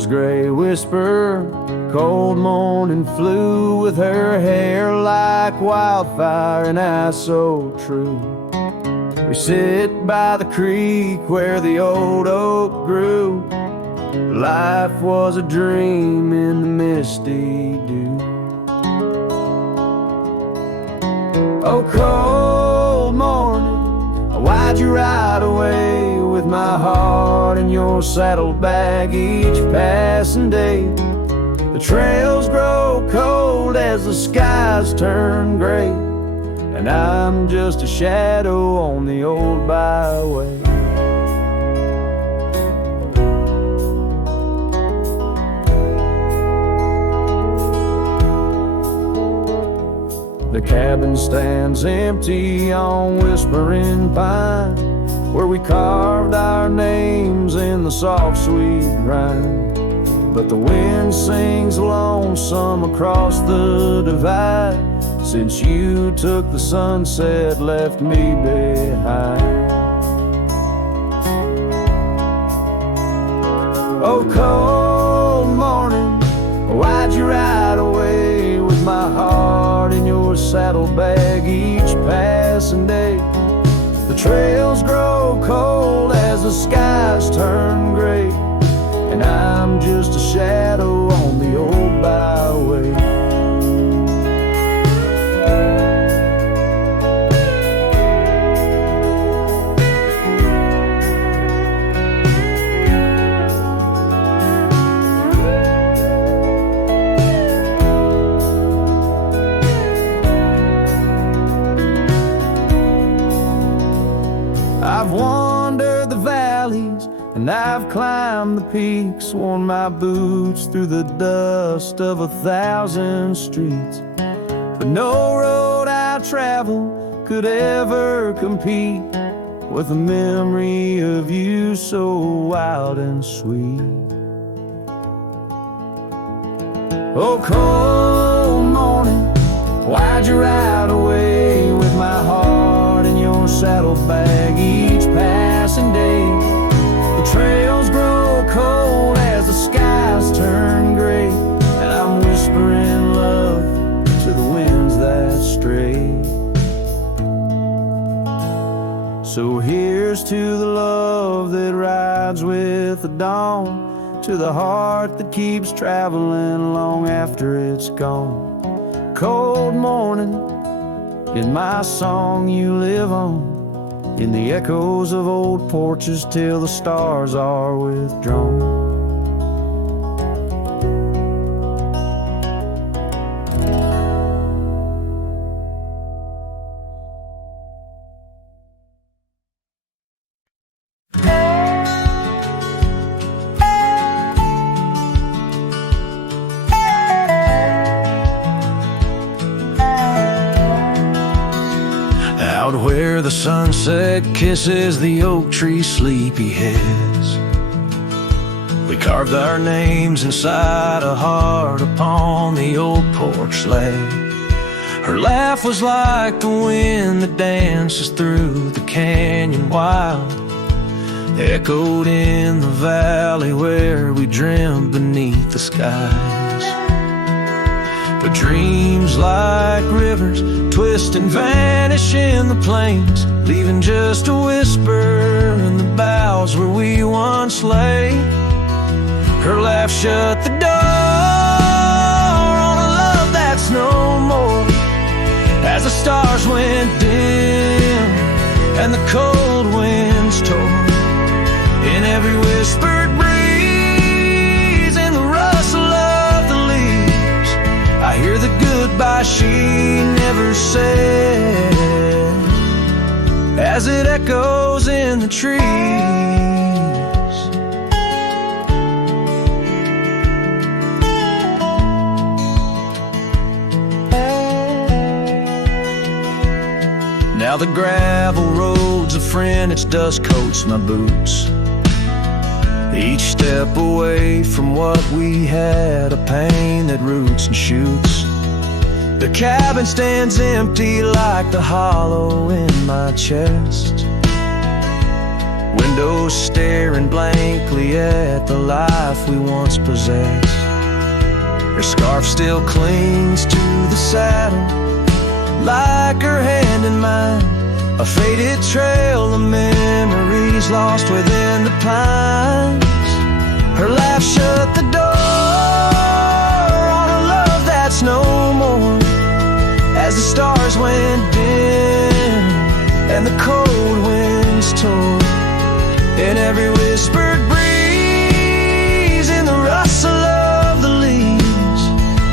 wind's gray whisper, cold morning flew with her hair like wildfire and eyes so true. We sit by the creek where the old oak grew. Life was a dream in the misty dew. Oh, cold morning, why'd you ride away with my heart in your saddlebag each passing day? The trails grow cold as the skies turn gray, and I'm just a shadow on the old byway. The cabin stands empty on Whispering Pine, where we carved our names in the soft sweet rime. But the wind sings lonesome across the divide, since you took the sunset, left me behind. Oh, cold morning, why'd you ride away with my heart in your saddlebag each passing day? The trails grow cold as the skies turn gray, and I'm just a shadow on the old byway. I've wandered the valleys and I've climbed the peaks, worn my boots through the dust of 1,000 streets. But no road I travel could ever compete with the memory of you so wild and sweet. Oh, cold morning, why'd you ride away with my heart in your saddlebag each passing day? The trails grow cold as the skies turn gray, and I'm whispering love to the winds that stray. So here's to the love that rides with the dawn, to the heart that keeps traveling long after it's gone. Cold morning, in my song you live on, in the echoes of old porches till the stars are withdrawn. Out where the sunset kisses the oak tree sleepy heads, we carved our names inside a heart upon the old porch slab. Her laugh was like the wind that dances through the canyon wild, echoed in the valley where we dreamed beneath the skies. But dreams like rivers twist and vanish in the plains, leaving just a whisper in the boughs where we once lay. Her laugh shut the door on a love that's no more, as the stars went dim and the cold winds tore. In every whispered breeze, in the rustle of the leaves, I hear the goodbye she never said, as it echoes in the trees. Now the gravel road's a friend, its dust coats my boots. Each step away from what we had, a pain that roots and shoots. The cabin stands empty like the hollow in my chest. windows staring blankly at the life we once possessed. Her scarf still clings to the saddle, like her hand in mine, a faded trail of memories lost within the pines. Her laugh shut the door on a love that's no more, as the stars went dim and the cold winds tore. In every whispered breeze, in the rustle of the leaves,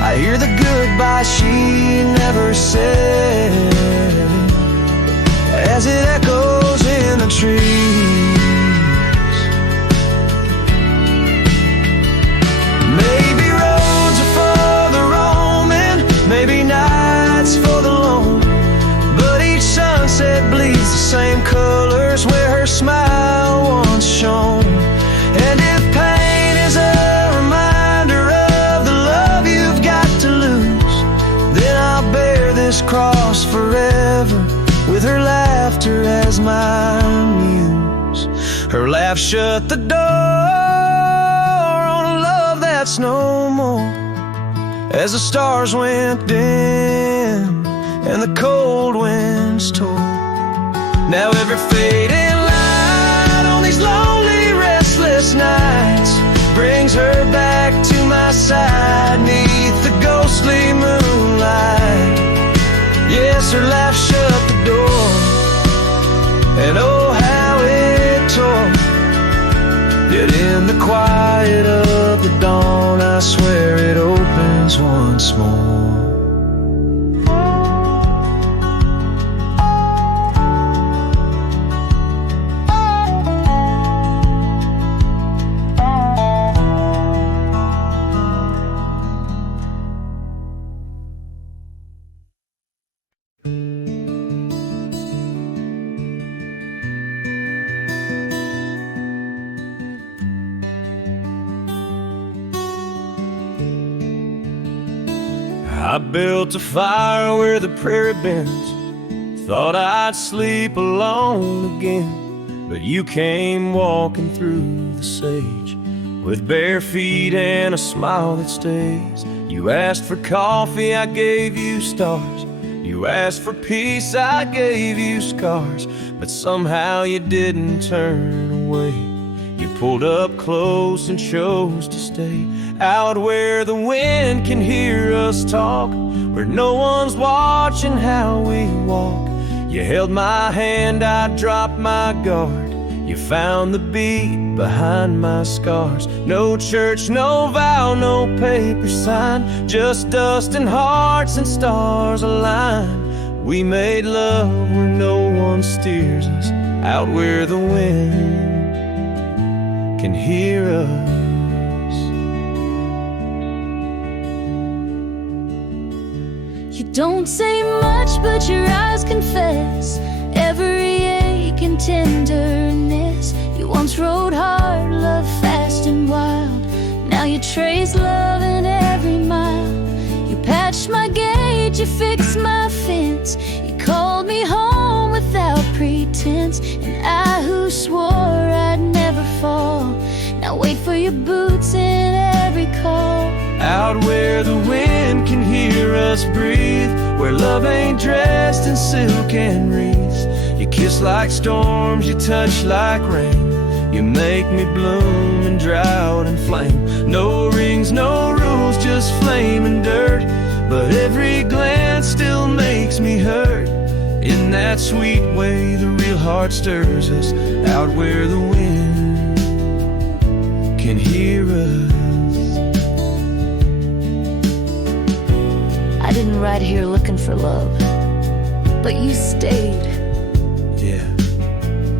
I hear the goodbye she never said, as it echoes in the trees. Maybe roads are for the roaming, maybe nights for the lone, but each sunset bleeds the same colors where her smile once shone. And if pain is a reminder of the love you've got to lose, then I'll bear this cross forever, with her laughter as my muse. Her laugh shut the door on a love that's no more, as the stars went dim and the cold winds tore. Now every fading light on these lonely, restless nights brings her back to my side, 'neath the ghostly moonlight. Yes, her laugh shut the door, and oh how it tore. Yet in the quiet of the dawn, I swear it opens once more. I built a fire where the prairie bends, thought I'd sleep alone again, but you came walking through the sage with bare feet and a smile that stays. You asked for coffee, I gave you stars. You asked for peace, I gave you scars, but somehow you didn't turn away. You pulled up close and chose to stay out where the wind can hear us talk, where no one's watching how we walk. You held my hand, I dropped my guard. You found the beat behind my scars. No church, no vow, no paper sign, just dust and hearts and stars aligned. We made love where no one steers us, out where the wind can hear us. You don't say much, but your eyes confess every ache and tenderness. You once rode hard, loved fast and wild. Now you trace love in every mile. You patched my gate, you fixed my fence. You called me home without pretense. And I who swore I'd never fall, now wait for your boots in every call. Out where the wind can hear us breathe, where love ain't dressed in silk and wreaths. You kiss like storms, you touch like rain. You make me bloom in drought and flame. No rings, no rules, just flame and dirt, but every glance still makes me hurt. In that sweet way the real heart stirs us, out where the wind can hear us. I didn't ride here looking for love, but you stayed. Yeah,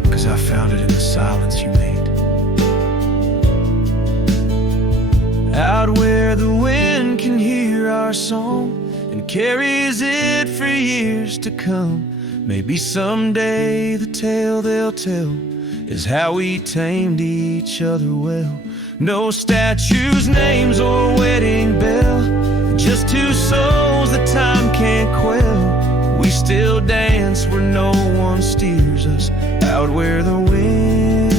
'cause I found it in the silence you made. Out where the wind can hear our song and carries it for years to come. Maybe someday the tale they'll tell is how we tamed each other well. No statues, names, or wedding bell, just two souls that time can't quell. We still dance where no one steers us, out where the wind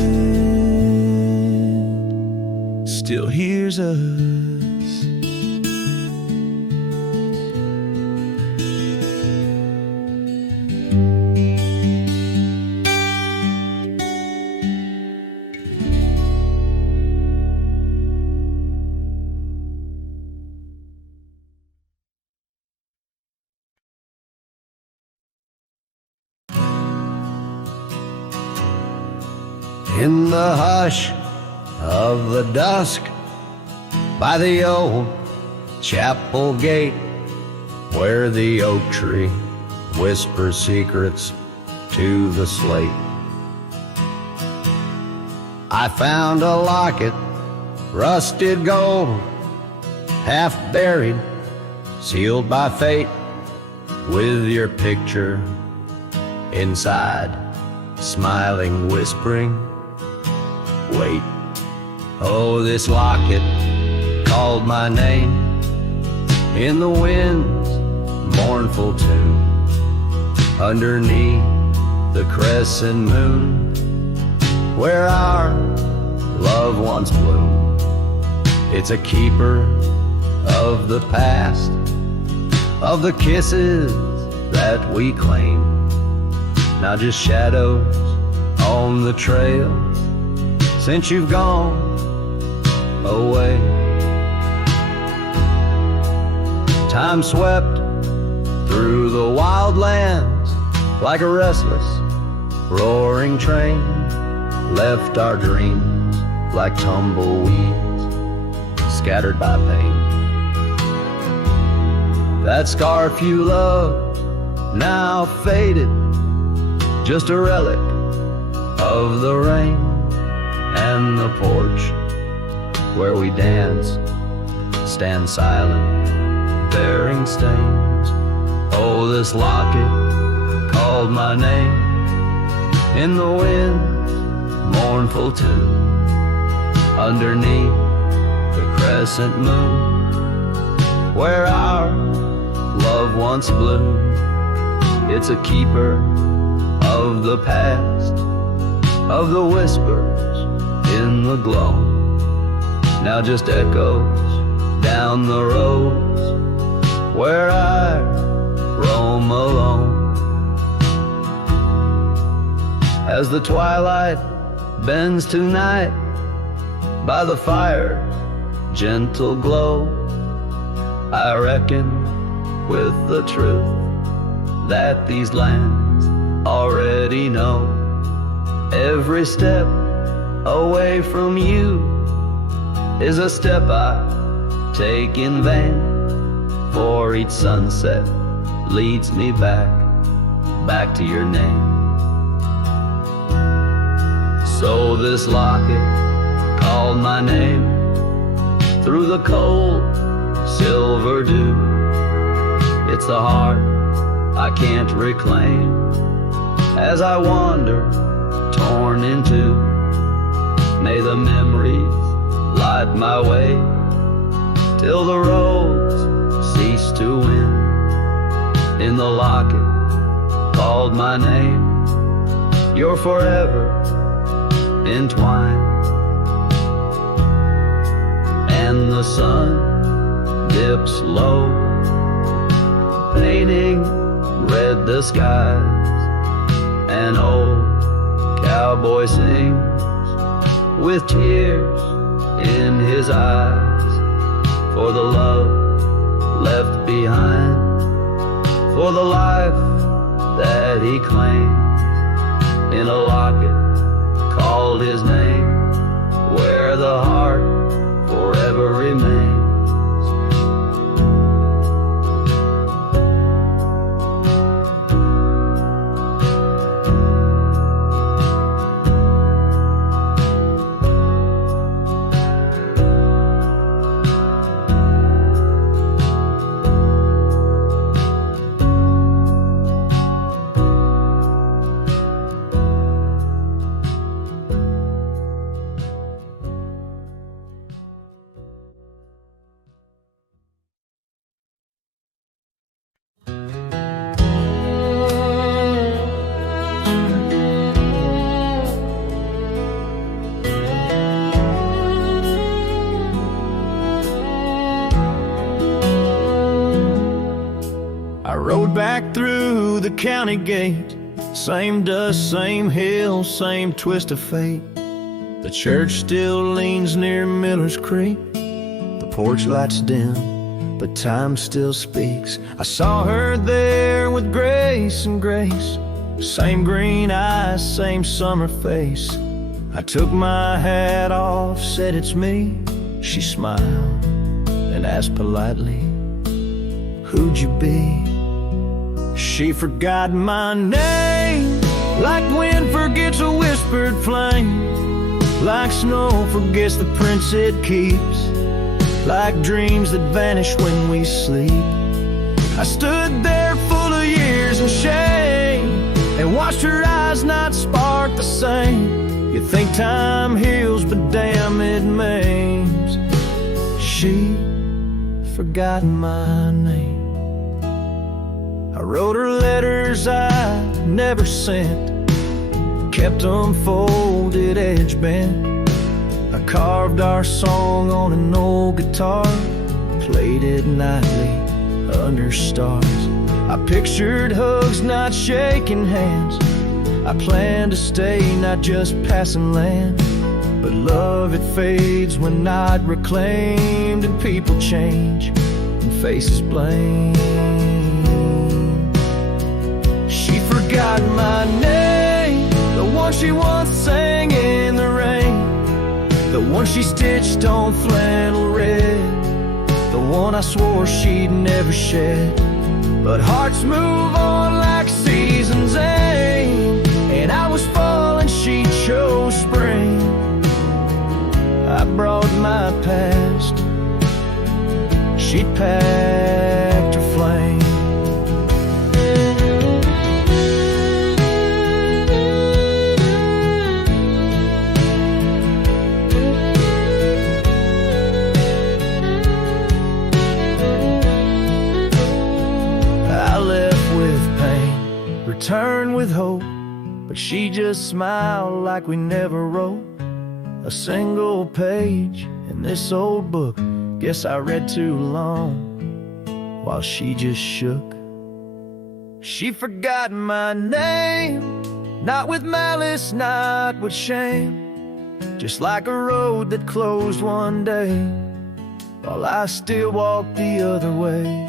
still hears us. In the hush of the dusk, by the old chapel gate, where the oak tree whispers secrets to the slate, I found a locket, rusted gold, half buried, sealed by fate, with your picture inside, smiling, whispering, wait. Oh, this locket called my name in the wind's mournful tune, underneath the crescent moon, where our love once bloomed. It's a keeper of the past, of the kisses that we claim, now just shadows on the trail since you've gone away. Time swept through the wild lands like a restless, roaring train, left our dreams like tumbleweeds scattered by pain. That scarf you loved, now faded, just a relic of the rain, and the porch where we dance stand silent, bearing stains. Oh, this locket called my name in the wind's mournful tune, underneath the crescent moon, where our love once bloomed. It's a keeper of the past, of the whispers in the glow, now just echoes down the roads where I roam alone. As the twilight bends to night by the fire's gentle glow, I reckon with the truth that these lands already know. Every step away from you is a step I take in vain, for each sunset leads me back to your name. So this locket called my name through the cold silver dew. It's the heart I can't reclaim as I wander torn in two. May the memories light my way till the roads cease to win. In the locket called my name, you're forever entwined. And the sun dips low, painting red the skies. An old cowboy sings with tears in his eyes, for the love left behind, for the life that he claims. In a locket called his name, where the heart forever remains. I rode back through the county gate. Same dust, same hill, same twist of fate. The church still leans near Miller's Creek. The porch lights dim, but time still speaks. I saw her there with grace and grace. Same green eyes, same summer face. I took my hat off, said it's me. She smiled and asked politely, who'd you be? She forgot my name, like wind forgets a whispered flame, like snow forgets the prints it keeps, like dreams that vanish when we sleep. I stood there full of years and shame, and watched her eyes not spark the same. You think time heals, but damn it maims. She forgot my name. I wrote her letters I never sent, kept them folded, edge bent. I carved our song on an old guitar, played it nightly under stars. I pictured hugs, not shaking hands. I planned to stay, not just passing land. But love, it fades when not reclaimed, and people change and faces blame. She forgot my name, the one she once sang in the rain, the one she stitched on flannel red, the one I swore she'd never shed. But hearts move on like seasons aim, and I was fall and she chose spring. I brought my past, she'd packed her flame. Returned with hope, but she just smiled like we never wrote a single page in this old book. Guess I read too long while she just shook. She forgot my name, not with malice, not with shame, just like a road that closed one day while I still walked the other way.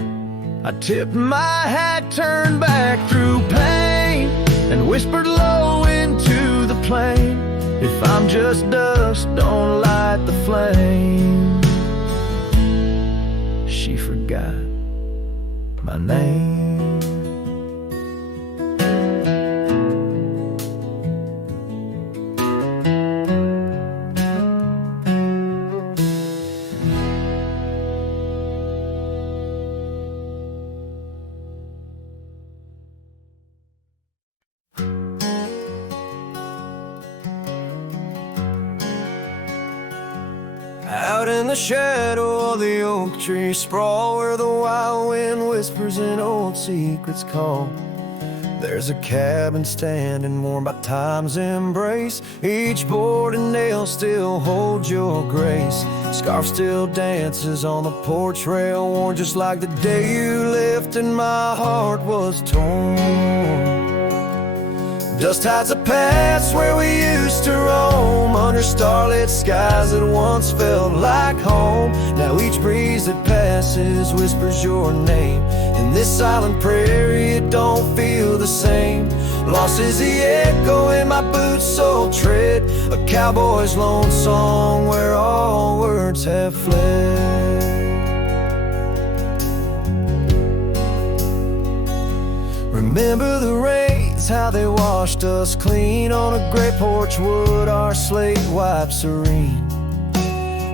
I tipped my hat, turned back through pain, and whispered low into the plain, if I'm just dust, don't light the flame. She forgot my name. Out in the shadow of the oak tree sprawl, where the wild wind whispers and old secrets call, there's a cabin standing warm by time's embrace. Each board and nail still holds your grace. Scarf still dances on the porch rail, worn just like the day you left and my heart was torn. Dust hides the past where we used to roam, under starlit skies that once felt like home. Now each breeze that passes whispers your name. In this silent prairie it don't feel the same. Lost is the echo in my boots so tread, a cowboy's lone song where all words have fled. Remember the rains, how they washed us clean on a gray porch wood, our slate white serene.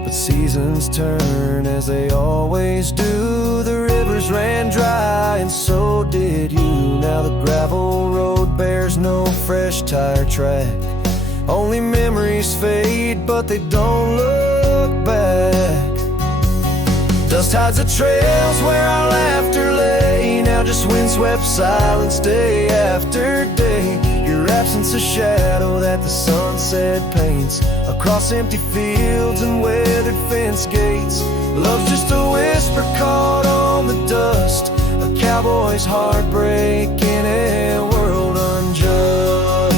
But seasons turn as they always do. The rivers ran dry and so did you. Now the gravel road bears no fresh tire track. Only memories fade, but they don't look back. Dust hides the trails where our laughter lay. Now just windswept silence day after day. Your absence a shadow that the sunset paints across empty fields and weathered fence gates. Love's just a whisper caught on the dust, a cowboy's heartbreak in a world unjust.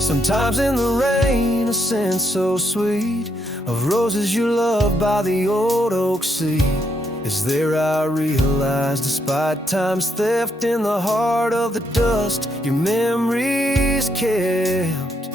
Sometimes in the rain, a scent so sweet of roses you love by the old oak seat is there. I realize, despite time's theft in the heart of the dust, your memories kept.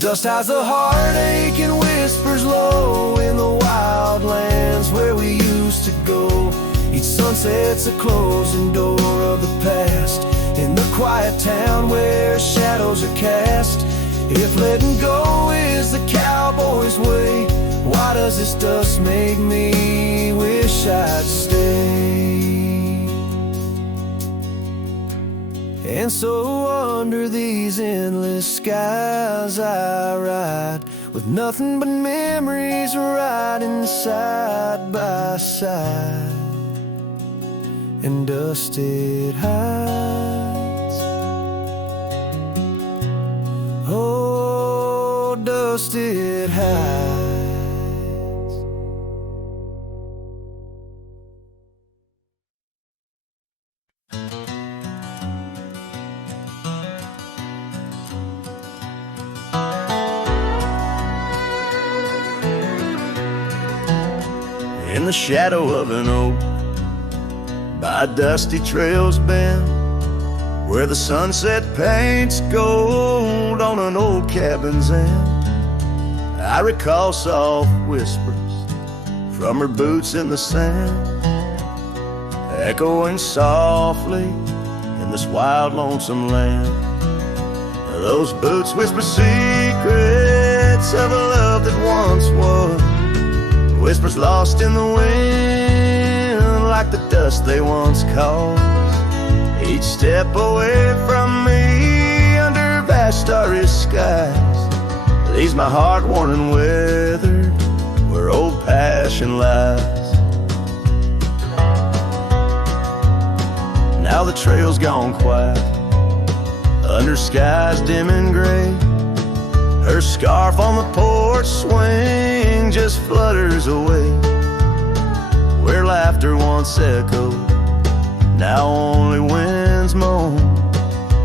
Dust hides the heartache and whispers low in the wild lands where we used to go. Each sunset's a closing door of the past in the quiet town where shadows are cast. If letting go is the cowboy's way, why does this dust make me wish I'd stay? And so under these endless skies I ride, with nothing but memories riding side by side, and dust it hides. Oh, dust it hides. In the shadow of an oak, by dusty trails bend, where the sunset paints gold on an old cabin's end, I recall soft whispers from her boots in the sand, echoing softly in this wild, lonesome land. Those boots whisper secrets of a love that once was, whispers lost in the wind like the dust they once caused. Each step away from me under vast starry skies leaves my heart worn and weathered where old passion lies. Now the trail's gone quiet under skies dim and gray. Her scarf on the porch swing just flutters away. Where laughter once echoed, now only winds moan.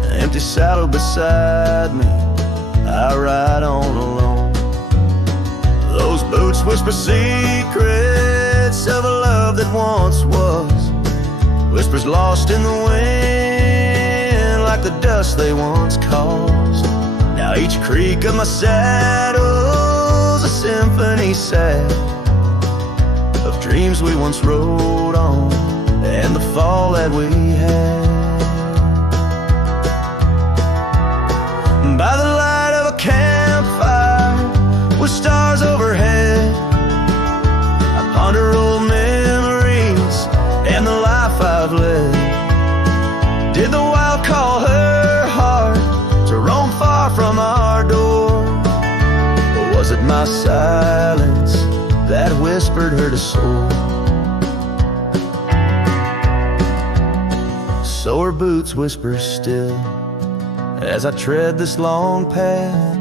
An empty saddle beside me, I ride on alone. Those boots whisper secrets of a love that once was, whispers lost in the wind like the dust they once caused. Now each creak of my saddle's a symphony sad of dreams we once rode on and the fall that we had. By the light of a campfire with stars overhead, I ponder old memories and the life I've led. Did the wild call her heart to roam far from our door, or was it my silence that whispered her to soar? So her boots whisper still as I tread this long path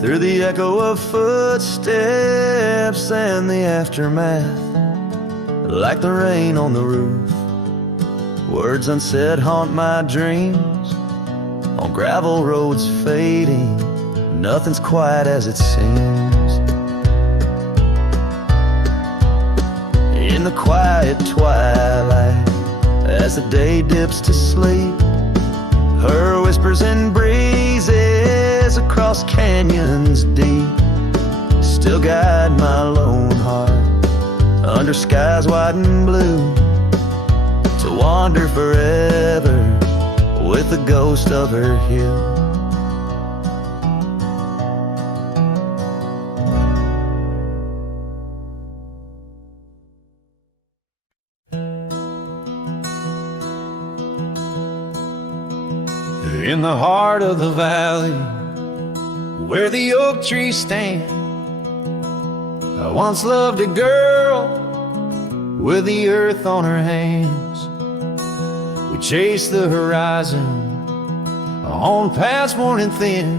through the echo of footsteps and the aftermath. Like the rain on the roof, words unsaid haunt my dreams. On gravel roads fading, nothing's quite as it seems. In the quiet twilight, as the day dips to sleep, her whispers and breezes across canyons deep still guide my lone heart under skies white and blue, to wander forever with the ghost of her hill. In the heart of the valley, where the oak trees stand. I once loved a girl with the earth on her hands. We chased the horizon on past morning thin,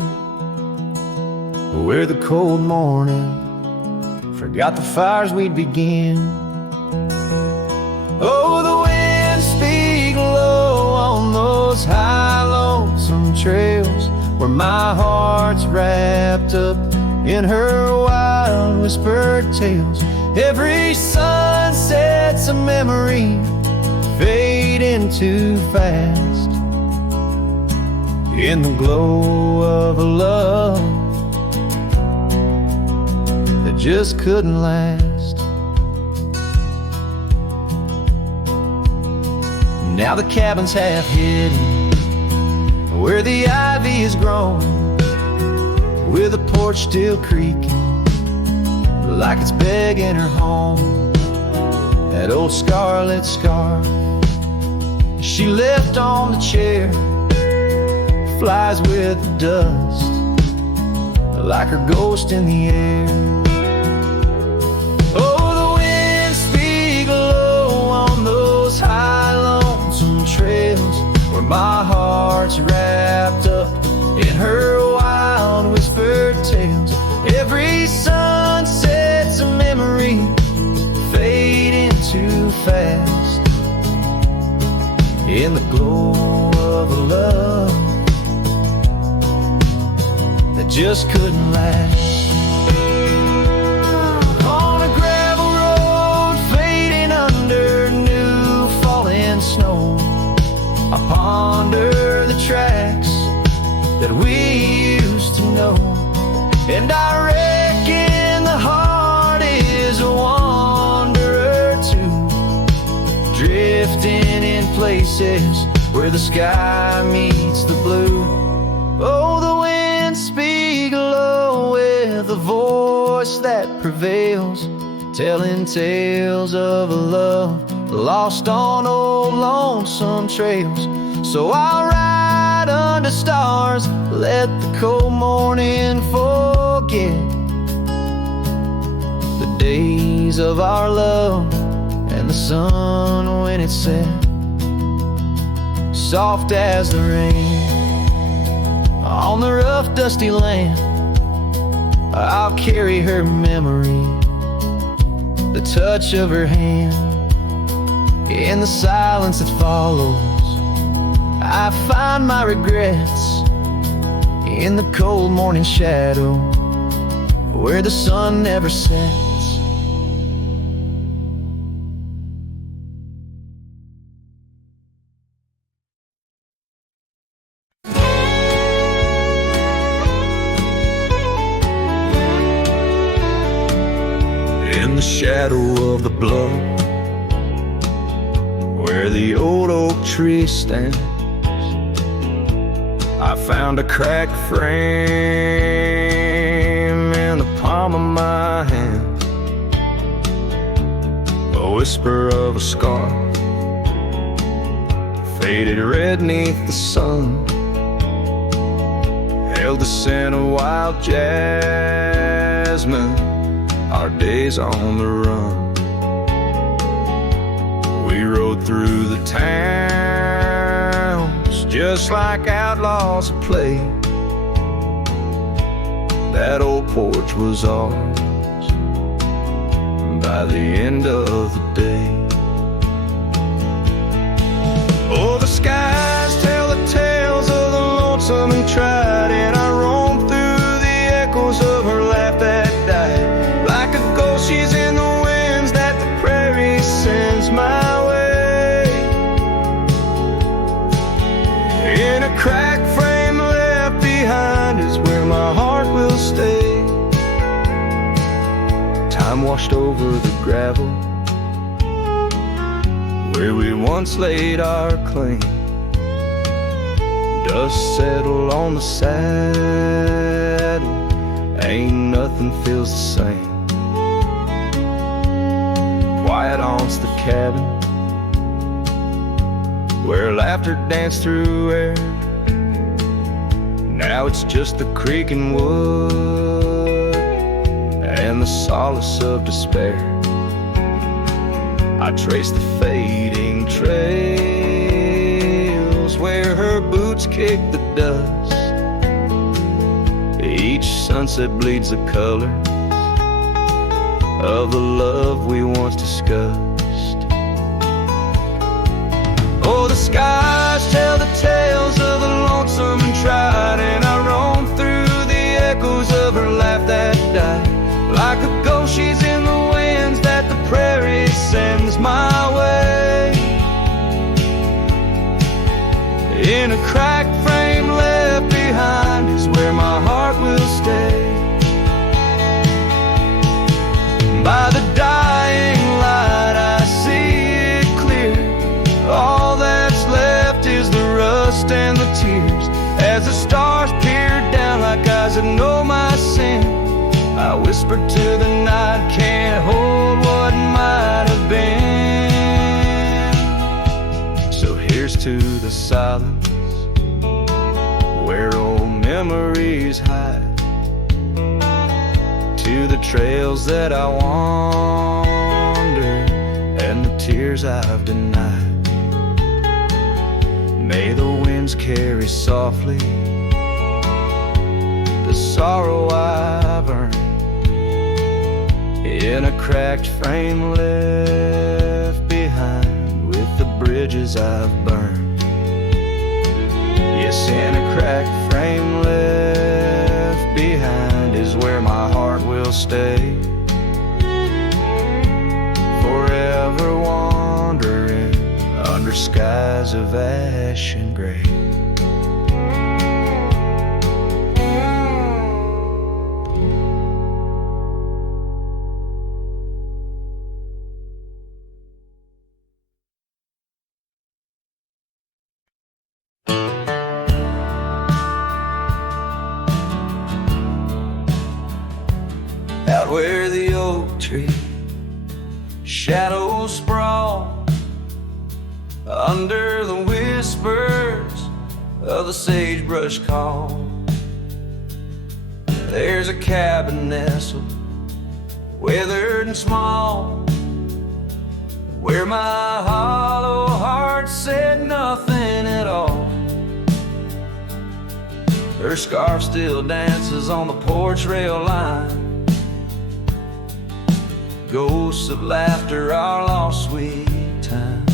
where the cold morning forgot the fires we'd begin. Oh, the winds speak low on those high, lonesome trails, where my heart's wrapped up in her wild whispered tales. Every sunset's a memory fading too fast, in the glow of a love that just couldn't last. Now the cabin's half hidden where the ivy has grown, with the porch still creaking like it's begging her home. That old scarlet scarf she left on the chair flies with the dust like her ghost in the air. Oh, the winds speak low on those high, lonesome trails, where my heart's wrapped up in her wild whispered tales. Every sunset's a memory fading too fast, in the glow of a love that just couldn't last. On a gravel road fading under new falling snow, I ponder the tracks that we used to know, and I reckon the heart is a wanderer too, drifting in places where the sky meets the blue. Oh, the winds speak low with a voice that prevails, telling tales of a love lost on old lonesome trails. So I'll ride under stars, let the cold morning forget the days of our love and the sun when it set, soft as the rain on the rough dusty land. I'll carry her memory, the touch of her hand, in the silence that follows. I find my regrets in the cold morning shadow where the sun never sets. In the shadow of the bluff, where the old oak tree stands, I found a cracked frame in the palm of my hand, a whisper of a scar faded red neath the sun, held the scent of wild jasmine, our days on the run. We rode through the towns just like outlaws at play. That old porch was ours by the end of the day. Oh, the skies tell the tales of the lonesome and tried, and I roam through the echoes of her laugh that died. Like a ghost, she's in the winds that the prairie sends my way. In a cracked frame left behind is where my heart will stay. Time washed over the gravel where we once laid our claim. Dust settled on the saddle, ain't nothing feels the same. Quiet haunts the cabin where laughter danced through air. Now it's just the creaking wood and the solace of despair. I trace the fading trails where her boots kick the dust. Each sunset bleeds the color of the love we once discussed. Oh, the skies tell the tales of the lonesome and tried, and I roam through the echoes of her laugh that died. Like a ghost, she's in the winds that the prairie sends my way. In a cracked frame left behind is where my heart will stay. By the dying light I see it clear. All that's left is the rust and the tears. As the stars peer down like eyes that know my sin, I whisper to the night, can't hold what might have been. So here's to the silence where old memories hide, to the trails that I wander and the tears I've denied. May the winds carry softly the sorrow I've earned, in a cracked frame left behind with the bridges I've burned. Yes, in a cracked frame left behind is where my heart will stay, forever wandering under skies of ash and gray. Out where the oak tree shadows sprawl, under the whispers of the sagebrush call, there's a cabin nestled, withered and small, where my hollow heart said nothing at all. Her scarf still dances on the porch rail line, ghosts of laughter, our lost sweet time.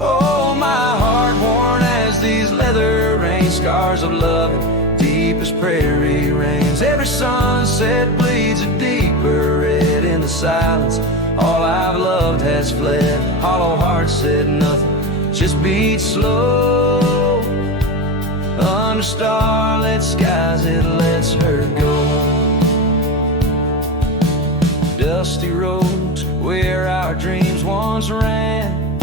Oh, my heart worn as these leather rain scars of loving, deep as prairie rains. Every sunset bleeds a deeper red in the silence. All I've loved has fled. Hollow heart said nothing, just beat slow. Under starlit skies it lets her go. Dusty roads where our dreams once ran,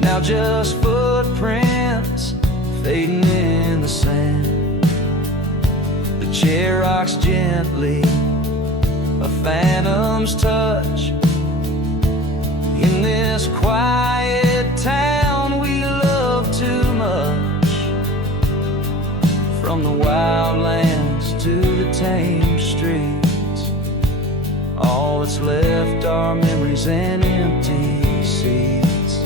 now just footprints fading in the sand. The chair rocks gently, a phantom's touch. In this quiet town we love too much, from the wildlands to the tame streets. All that's left are memories and empty seats.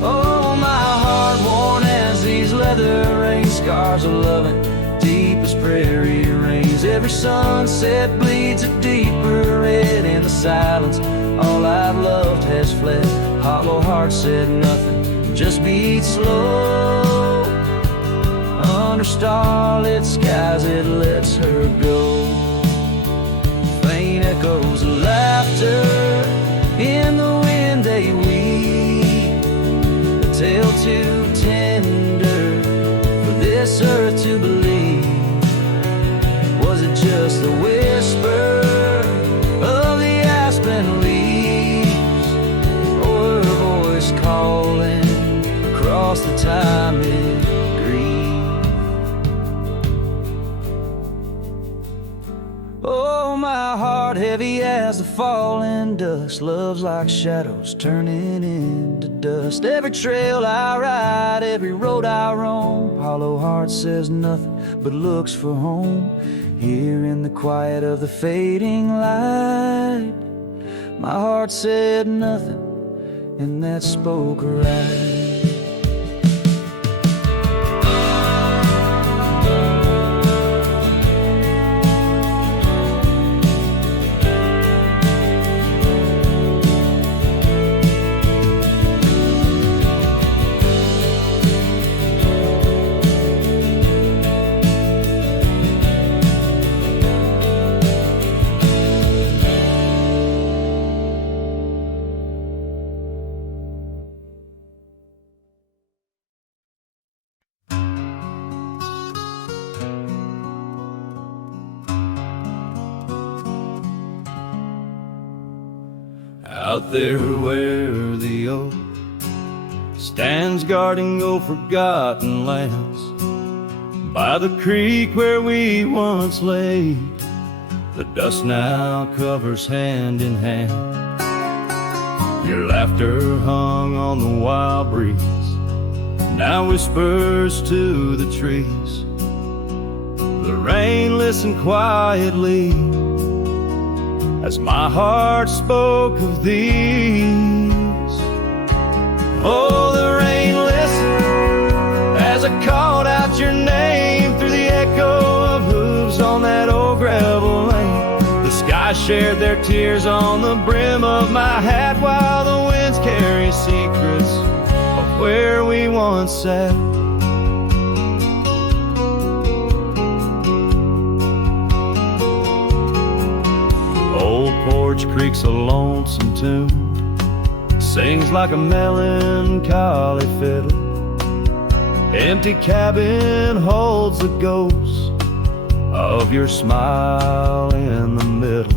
Oh, my heart worn as these leather rain scars of loving, deep as prairie rains. Every sunset bleeds a deeper red in the silence. All I've loved has fled. Hollow heart said nothing, just beat slow. Under starlit skies it lets her go. Faint echoes of laughter in the wind they weep, a tale too tender for this earth to believe. Was it just the whisper of the aspen leaves, or her voice calling across the timing grief? Oh, my heart heart heavy as the falling dusk. Love's like shadows turning into dust. Every trail I ride, every road I roam, hollow heart says nothing but looks for home. Here in the quiet of the fading light, my heart said nothing, and that spoke right. Out there where the oak stands guarding old forgotten lands, by the creek where we once lay, the dust now covers hand in hand. Your laughter hung on the wild breeze, now whispers to the trees. The rain listened quietly as my heart spoke of these. Oh, the rain listened as I called out your name through the echo of hooves on that old gravel lane. The sky shared their tears on the brim of my hat, while the winds carry secrets of where we once sat. Old Porch Creek's a lonesome tune, sings like a melancholy fiddle. Empty cabin holds the ghost of your smile in the middle.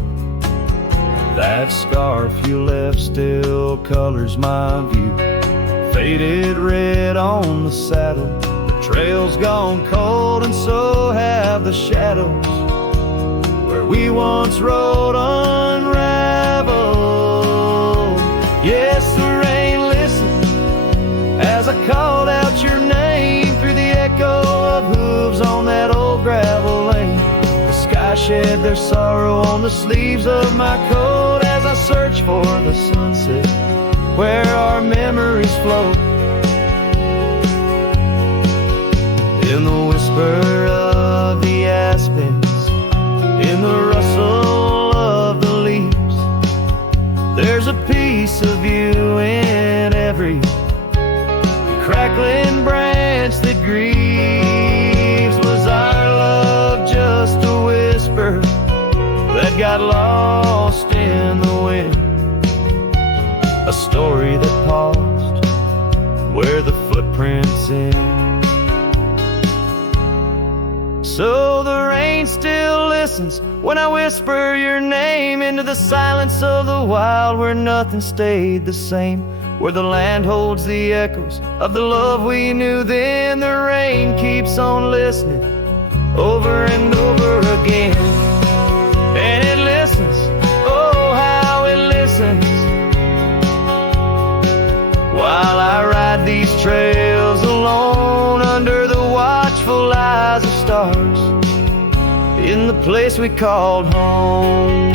That scarf you left still colors my view, faded red on the saddle. The trail's gone cold and so have the shadows where we once rode unraveled. Yes, the rain listened as I called out your name through the echo of hooves on that old gravel lane. The sky shed their sorrow on the sleeves of my coat as I search for the sunset where our memories float. In the whisper of the aspens, in the rustle of the leaves, there's a piece of you in every crackling branch that grieves. Was our love just a whisper that got lost in the wind? A story that paused where the footprints end. So the rain still listens when I whisper your name into the silence of the wild, where nothing stayed the same, where the land holds the echoes of the love we knew then. The rain keeps on listening over and over again, and it listens, oh how it listens, while I ride these trails alone under the watchful eyes of stars in the place we called home.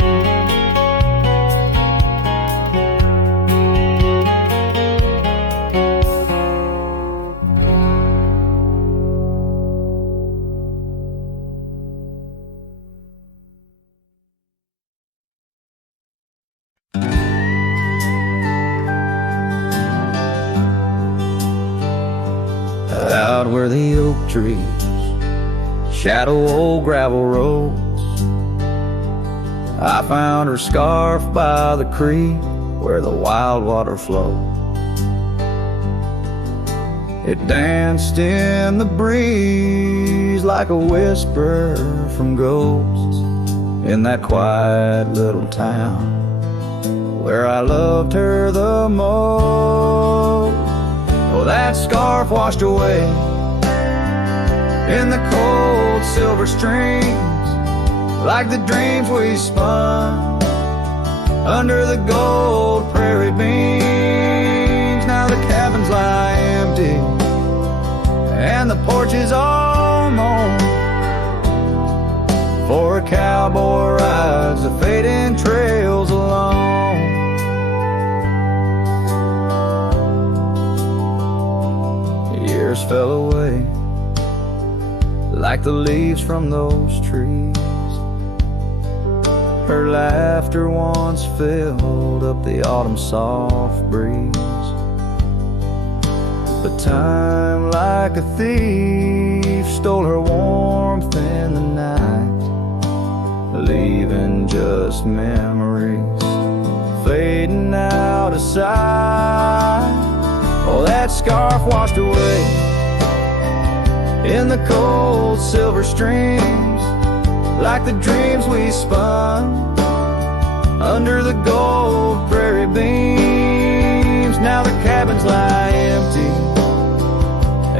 Out where the oak trees shadow old gravel roads, I found her scarf by the creek where the wild water flowed. It danced in the breeze like a whisper from ghosts in that quiet little town where I loved her the most. Oh, that scarf washed away in the cold silver streams like the dreams we spun under the gold prairie beams. Now the cabins lie empty and the porch is all mown, for a cowboy rides the fading trails alone. Years fell away like the leaves from those trees. Her laughter once filled up the autumn soft breeze. But time, like a thief, stole her warmth in the night, leaving just memories fading out of sight. Oh, that scarf washed away in the cold silver streams, like the dreams we spun under the gold prairie beams. Now the cabins lie empty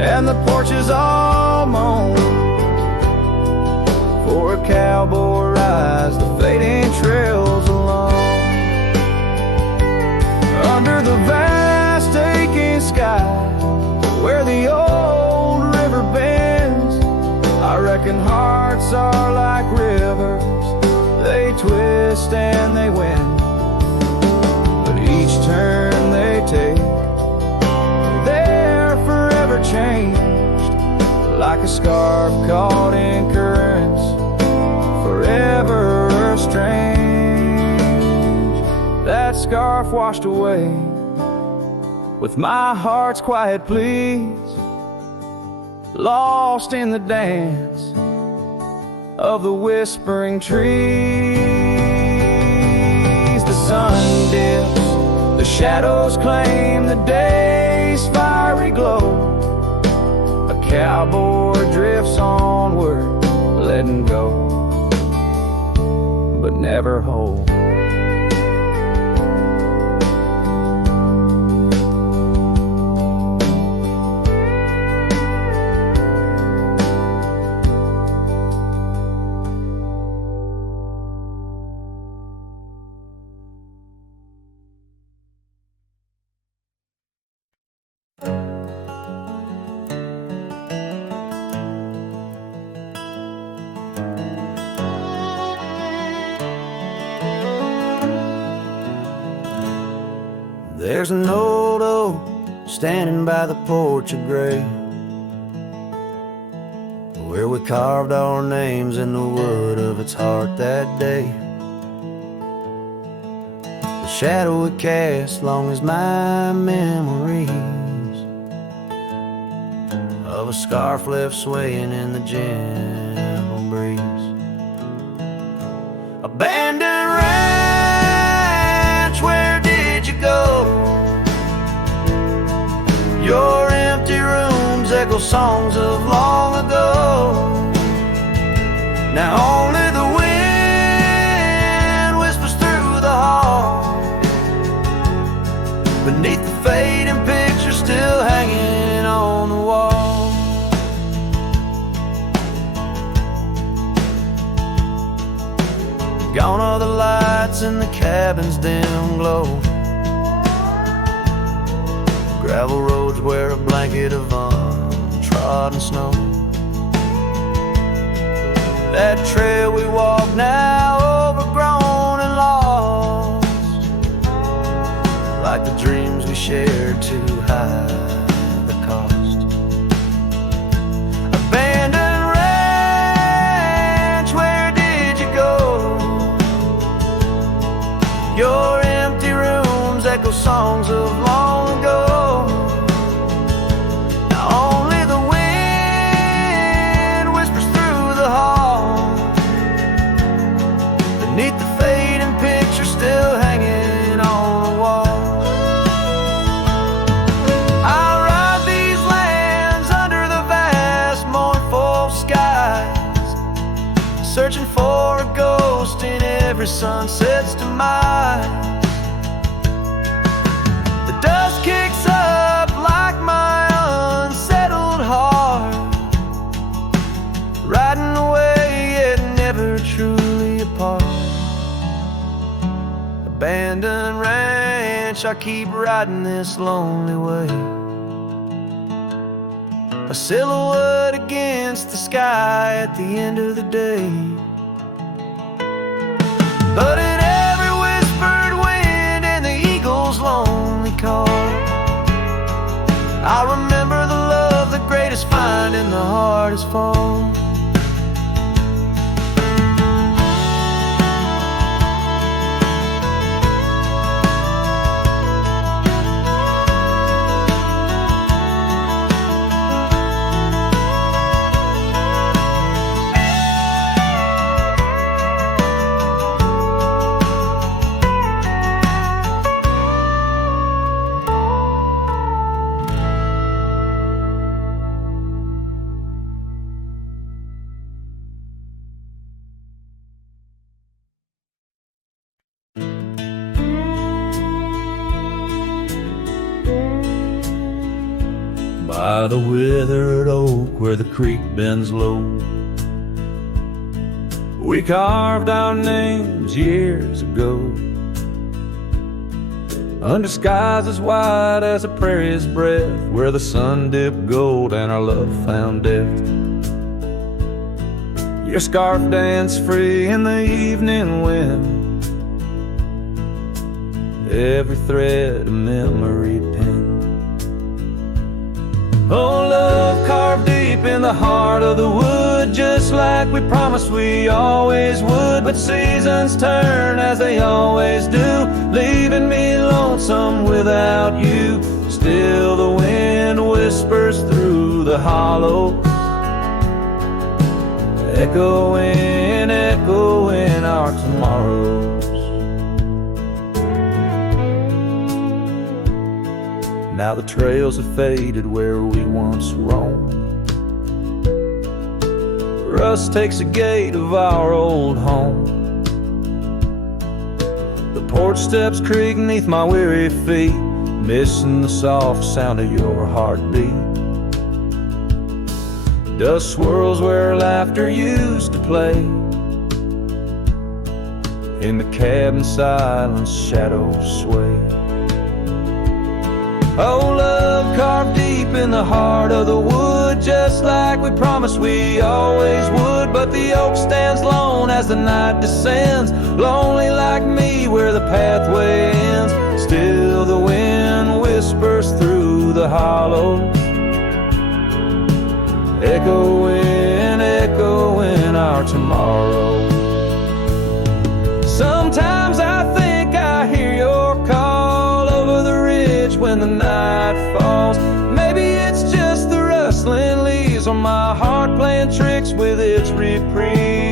and the porch is all mown, for a cowboy rides the fading trails alone. Under the vast aching sky where the old river bends, I reckon hearts are like rivers, they twist and they win. But each turn they take, they're forever changed, like a scarf caught in currents, forever estranged. That scarf washed away with my heart's quiet pleas, lost in the dance of the whispering trees. The sun dips, the shadows claim the day's fiery glow. A cowboy drifts onward, letting go, but never hold. There's an old oak standing by the porch of gray, where we carved our names in the wood of its heart that day. The shadow it cast long as my memories of a scarf left swaying in the gentle breeze. Abandoned ranch, where did you go? Your empty rooms echo songs of long ago. Now only the wind whispers through the hall, beneath the fading picture still hanging on the wall. Gone are the lights in the cabin's dim glow. Gravel roads wear a blanket of untrodden snow. That trail we walk now overgrown and lost, like the dreams we shared too high the cost. Abandoned ranch, where did you go? Your empty rooms echo songs of long ago. Beneath the fading picture still hanging on the wall. I ride these lands under the vast mournful skies, searching for a ghost in every sunset's demise. The dust kicks up like my unsettled heart, riding away yet never truly abandoned ranch, I keep riding this lonely way, a silhouette against the sky at the end of the day. But in every whispered wind and the eagle's lonely call, I remember the love the greatest find and the hardest fall. By the withered oak where the creek bends low, we carved our names years ago, under skies as wide as a prairie's breath, where the sun dipped gold and our love found death. Your scarf danced free in the evening wind, every thread a memory pinned. Oh, love carved deep in the heart of the wood, just like we promised we always would. But seasons turn as they always do, leaving me lonesome without you. Still the wind whispers through the hollow, echoing, echoing our tomorrows. Now the trails have faded where we once roamed, rust takes the gate of our old home. The porch steps creak beneath my weary feet, missing the soft sound of your heartbeat. Dust swirls where laughter used to play, in the cabin silence shadows sway. Oh, love carved deep in the heart of the wood, just like we promised we always would. But the oak stands lone as the night descends, lonely like me where the pathway ends. Still the wind whispers through the hollow, echoing, echoing our tomorrow. Sometimes I think I hear your call over the ridge when the night falls. Maybe it's just the rustling leaves on my heart playing tricks with its reprieve.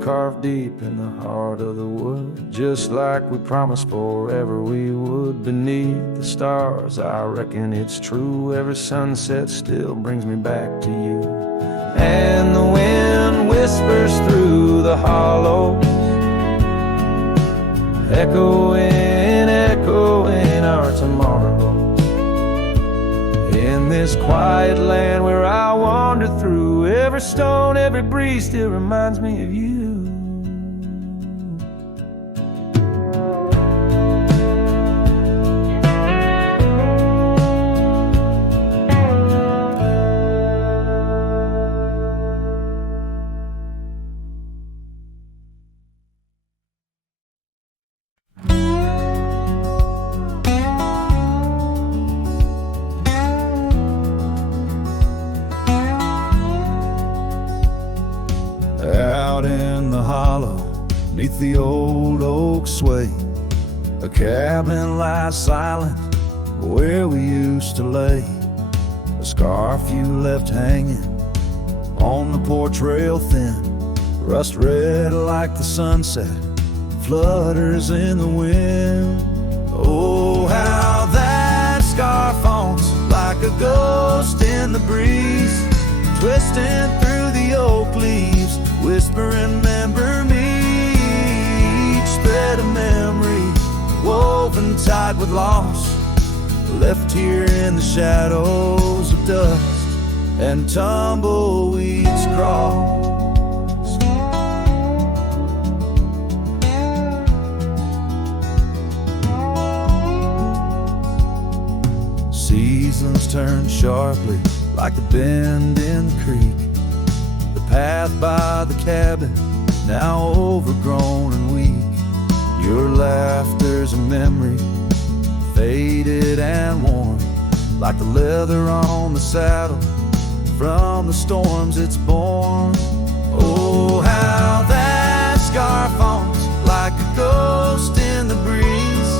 Carved deep in the heart of the wood, just like we promised forever we would. Beneath the stars, I reckon it's true, every sunset still brings me back to you. And the wind whispers through the hollow, echoing, echoing our tomorrows. In this quiet land where I wander through, every stone, every breeze still reminds me of you. Out in the hollow, neath the old oak sway, a cabin lies silent where we used to lay. A scarf you left hanging on the porch rail thin, rust red like the sunset, flutters in the wind. Oh, how that scarf haunts like a ghost in the breeze, twisting through the leaves whisper and remember me. Each thread of memory woven tight with loss, left here in the shadows of dust and tumbleweeds cross. Seasons turn sharply like the bend in the creek. The path by the cabin now overgrown and weak. Your laughter's a memory, faded and worn, like the leather on the saddle from the storms it's born. Oh, how that scarf haunts like a ghost in the breeze,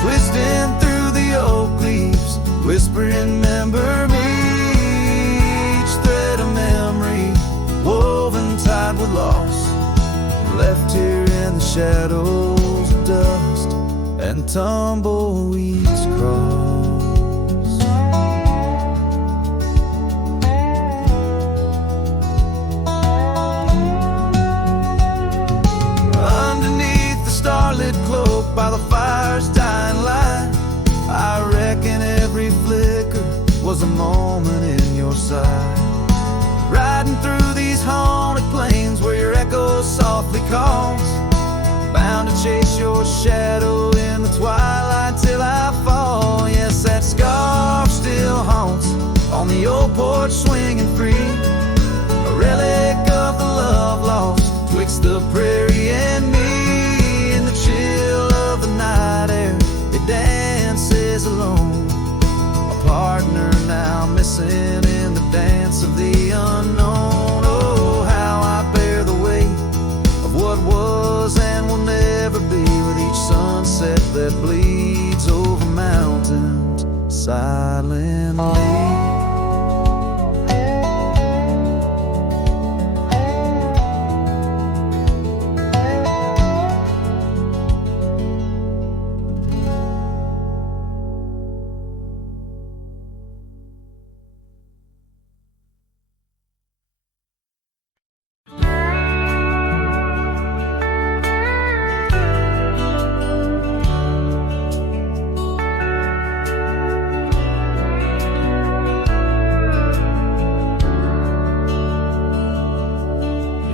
twisting through the oak leaves, whispering remember me. Each thread of memory woven tight with loss, left here in the shadows of dust and tumbleweeds cross. Underneath the starlit cloak by the fire's dying light, I reckon every flicker was a moment in your sight. Riding through these haunted plains where your echo softly calls, bound to chase your shadow in the twilight till I fall. Yes, that scarf still haunts on the old porch swinging free, a relic of the love lost twixt the prairie and me. In the chill of the night air, it dances alone, a partner now missing in the dance of the unknown. Oh, how I bear the weight of what was and will never be, with each sunset that bleeds over mountains silently.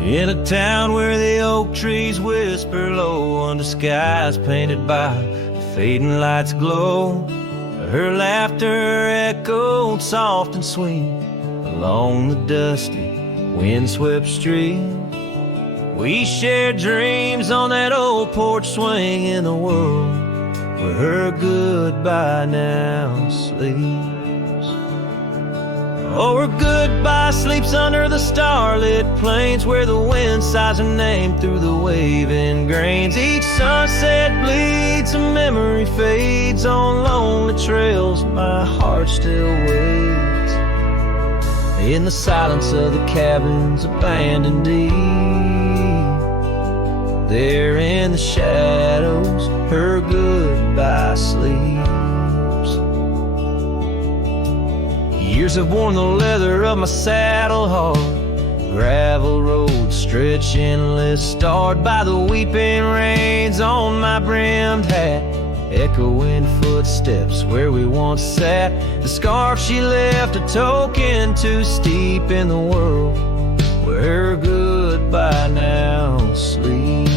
In a town where the oak trees whisper low under skies painted by fading lights glow, her laughter echoed soft and sweet along the dusty windswept street. We shared dreams on that old porch swing in a world where her goodbye now sleeps. Oh, her goodbye sleeps under the starlit plains where the wind sighs her name through the waving grains. Each sunset bleeds, a memory fades on lonely trails. My heart still waits in the silence of the cabins abandoned deep. There in the shadows, her goodbye sleeps. Years have worn the leather of my saddle hard, gravel roads stretch endless, starred by the weeping rains on my brimmed hat, echoing footsteps where we once sat. The scarf she left a token too steep in the world where her goodbye now sleeps.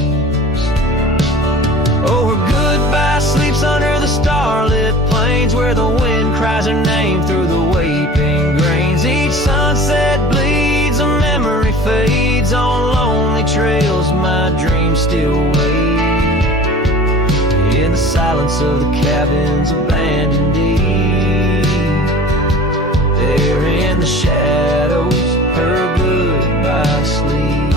Oh, her goodbye sleeps under the starlit plains where the wind cries her name through the weeping grains. Each sunset bleeds, a memory fades on lonely trails. My dreams still wait in the silence of the cabins abandoned deep. There in the shadows, her goodbye sleeps.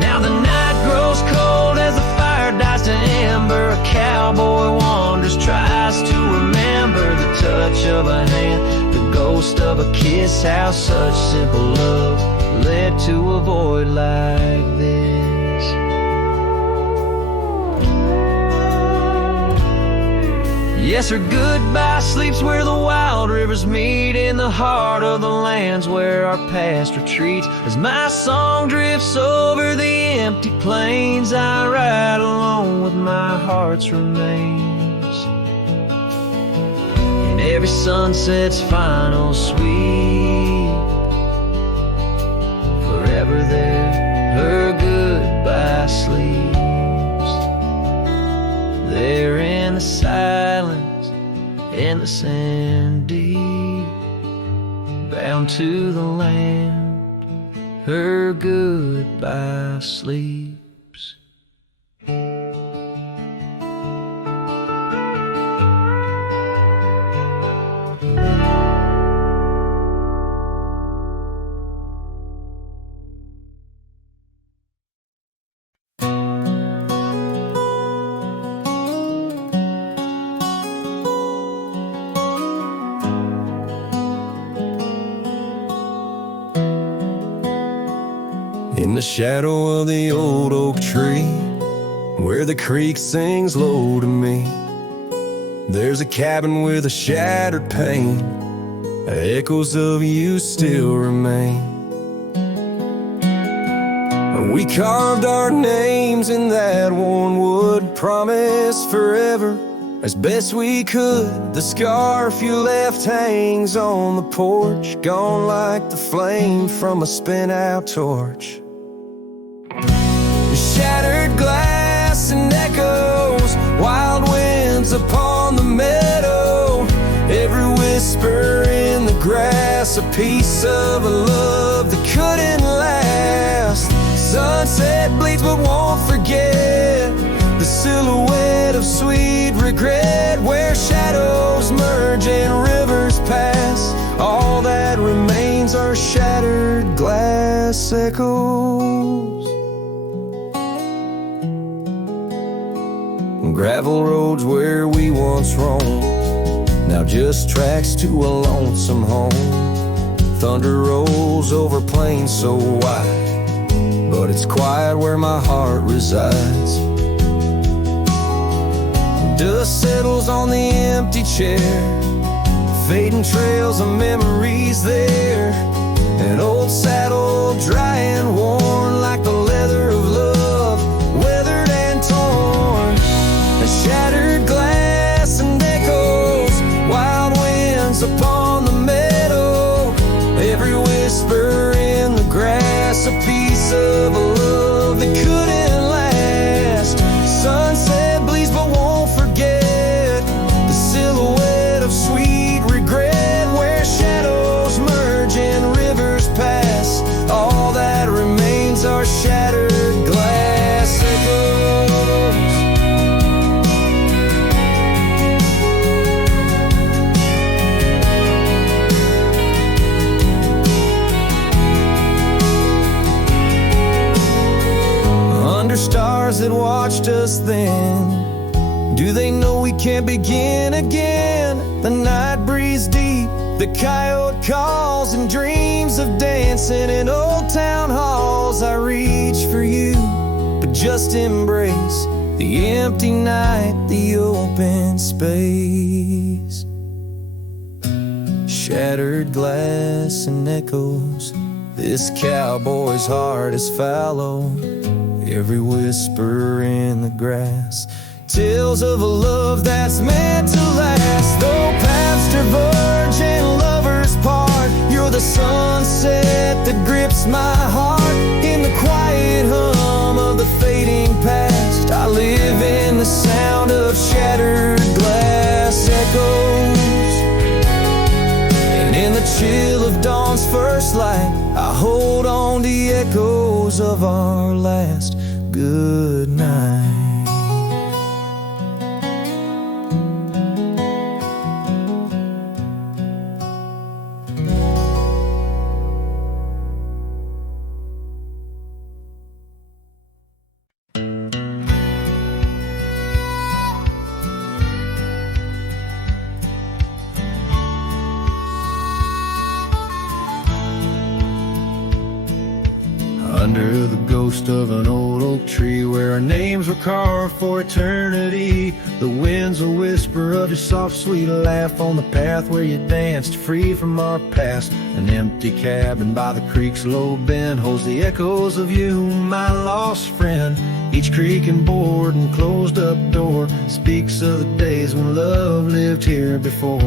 Now the night grows cold as the fire dies to ember. A cowboy wanders, tries to remember the touch of a hand, the ghost of a kiss, how such simple love led to a void like this. Yes, her goodbye sleeps where the wild rivers meet, in the heart of the lands where our past retreats. As my song drifts over the empty plains, I ride alone with my heart's remains. In every sunset's final sweep, forever there her goodbye sleeps. There in the silence, in the sand deep, bound to the land, her goodbye sleeps. In the shadow of the old oak tree, where the creek sings low to me, there's a cabin with a shattered pane. Echoes of you still remain. We carved our names in that worn wood, promised forever as best we could. The scarf you left hangs on the porch, gone like the flame from a spent-out torch. Shattered glass and echoes, wild winds upon the meadow, every whisper in the grass, a piece of a love that couldn't last. Sunset bleeds but won't forget the silhouette of sweet regret, where shadows merge and rivers pass. All that remains are shattered glass echoes. Gravel roads where we once roamed, now just tracks to a lonesome home. Thunder rolls over plains so wide, but it's quiet where my heart resides. Dust settles on the empty chair, fading trails of memories there. An old saddle dry and worn like the leather of love, weathered and torn. Shattered glass and echoes, wild winds upon the meadow, every whisper in the grass, a piece of a love that couldn't last. Sunset bleeds but won't forget the silhouette of sweet regret, where shadows merge and rivers pass. All that remains are shattered glass echoes. Stars that watched us then, do they know we can't begin again? The night breeze deep, the coyote calls, and dreams of dancing in old town halls. I reach for you, but just embrace the empty night, the open space. Shattered glass and echoes, this cowboy's heart is fallow. Every whisper in the grass, tales of a love that's meant to last. Though paths diverge and lovers part, you're the sunset that grips my heart. In the quiet hum of the fading past, I live in the sound of shattered glass echoes. And in the chill of dawn's first light, I hold on to the echoes of our last good night. Under the ghost of an old oak tree where our names were carved for eternity. The wind's a whisper of your soft, sweet laugh on the path where you danced free from our past. An empty cabin by the creek's low bend holds the echoes of you, my lost friend. Each creak and board and closed up door speaks of the days when love lived here before.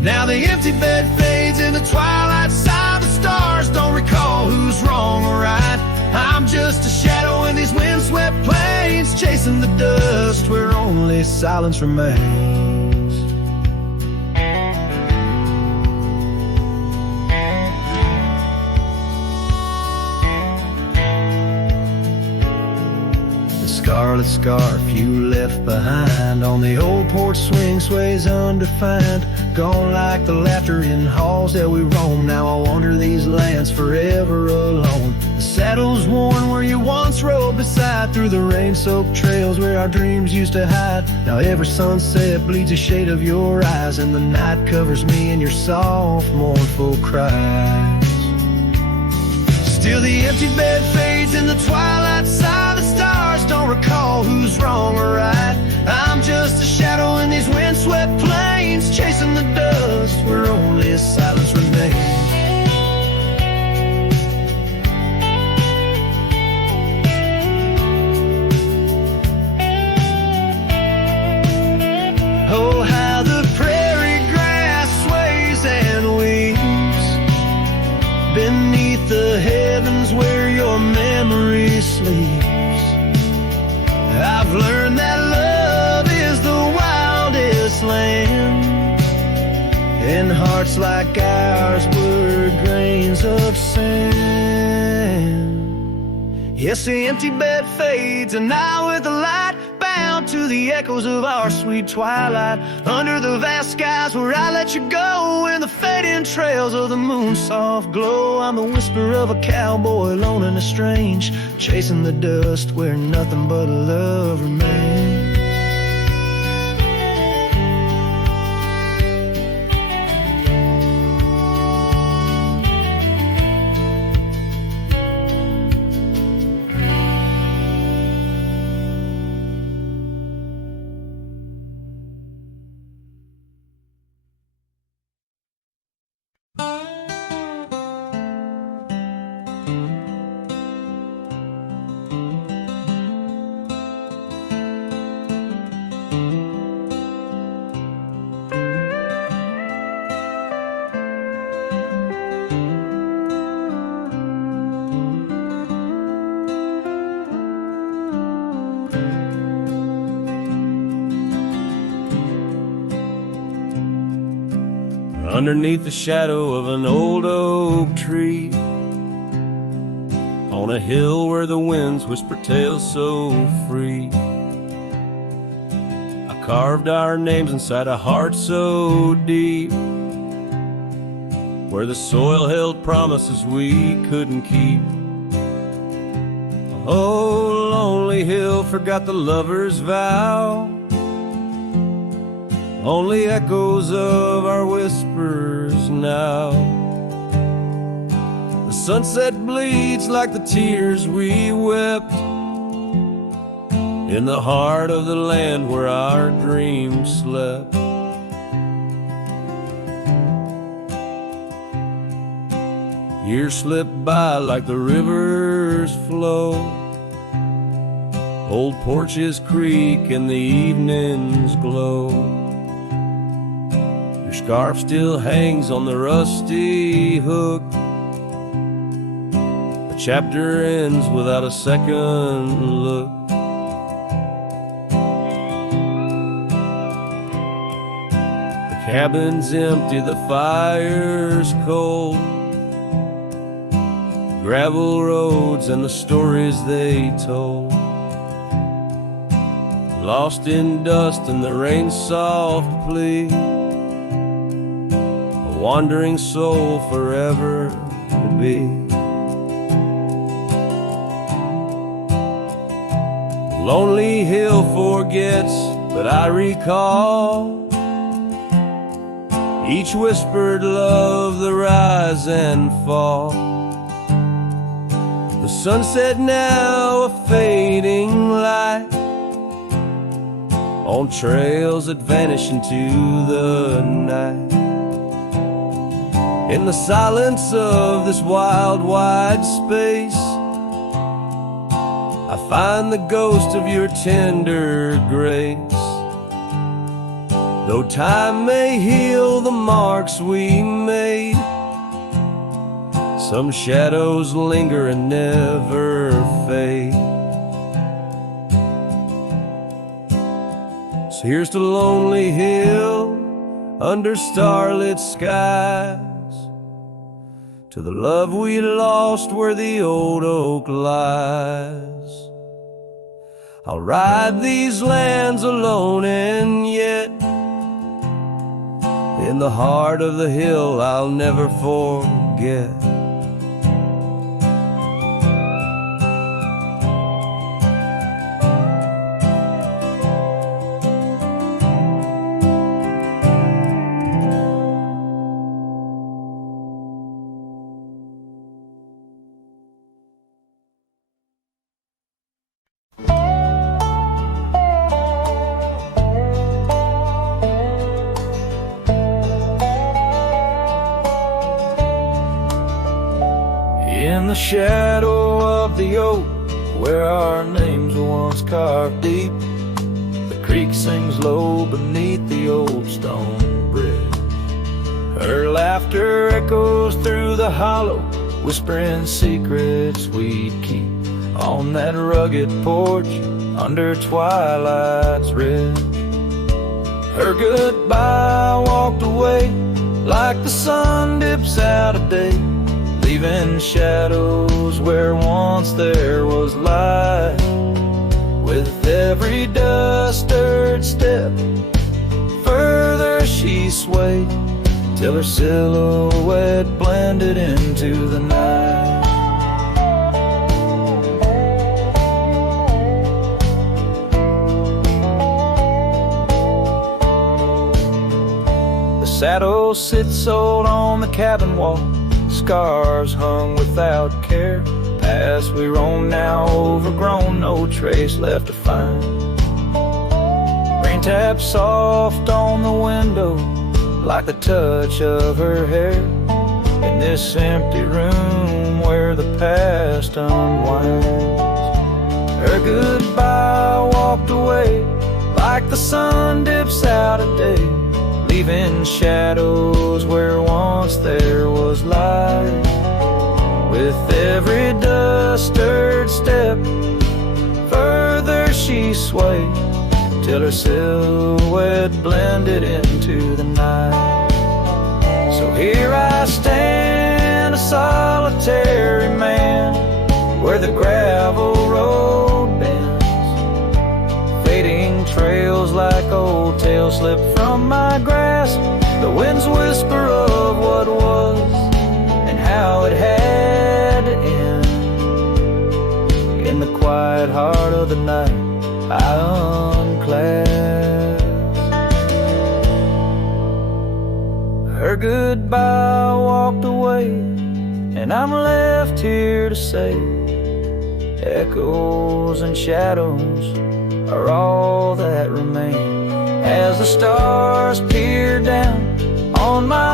Now the empty bed fades in the twilight side. The stars don't recall who's wrong or right. I'm just a shadow in these windswept plains, chasing the dust where only silence remains. Scarlet scarf you left behind on the old porch swing sways undefined. Gone like the laughter in halls that we roam. Now I wander these lands forever alone. The saddle's worn where you once rode beside, through the rain-soaked trails where our dreams used to hide. Now every sunset bleeds a shade of your eyes, and the night covers me in your soft, mournful cries. Still the empty bed fades in the twilight side. The stars don't recall who's wrong or right. I'm just a shadow in these windswept plains, chasing the dust where only silence remains. Oh, how the prairie grass sways and weeps beneath the heavens where your memory sleeps. I've learned that love is the wildest land, and hearts like ours were grains of sand. Yes, the empty bed fades, and now with the light bound to the echoes of our sweet twilight, under the vast skies where I let you go, in the fading trails of the moon's soft glow. I'm the whisper of a cowboy, lone and estranged, chasing the dust where nothing but love remains. Underneath the shadow of an old oak tree, on a hill where the winds whisper tales so free, I carved our names inside a heart so deep, where the soil held promises we couldn't keep. Oh, lonely hill forgot the lover's vow, only echoes of our whispers now. The sunset bleeds like the tears we wept in the heart of the land where our dreams slept. Years slip by like the rivers flow, old porches creak and the evenings glow. Scarf still hangs on the rusty hook. The chapter ends without a second look. The cabin's empty, the fire's cold. Gravel roads and the stories they told, lost in dust and the rain's soft plea. Wandering soul forever to be. Lonely hill forgets, but I recall each whispered love, the rise and fall. sunset now a fading light on trails that vanish into the night. In the silence of this wild, wide space, I find the ghost of your tender grace. Though time may heal the marks we made, some shadows linger and never fade. So here's to Lonely Hill under starlit skies, to the love we lost where the old oak lies. I'll ride these lands alone, and yet in the heart of the hill I'll never forget. In the shadow of the oak, where our names were once carved deep, the creek sings low beneath the old stone bridge. Her laughter echoes through the hollow, whispering secrets we'd keep on that rugged porch under twilight's ridge. Her goodbye walked away like the sun dips out of day, leaving shadows where once there was light. With every dust-stirred step, further she swayed, till her silhouette blended into the night. The saddle sits old on the cabin wall, scars hung without care. Past we roam now overgrown, no trace left to find. Rain taps soft on the window like the touch of her hair, in this empty room where the past unwinds. Her goodbye walked away like the sun dips out of day, leaving shadows where once there was light. With every dust-stirred step, further she swayed, till her silhouette blended into the night. So here I stand, a solitary man, where the gravel road bends, fading trails like old tales slip from my grasp. The wind's whisper of what was and how it had to end. In the quiet heart of the night, I unclasp her goodbye, walked away, and I'm left here to say, echoes and shadows are all that remain, as the stars peer down on my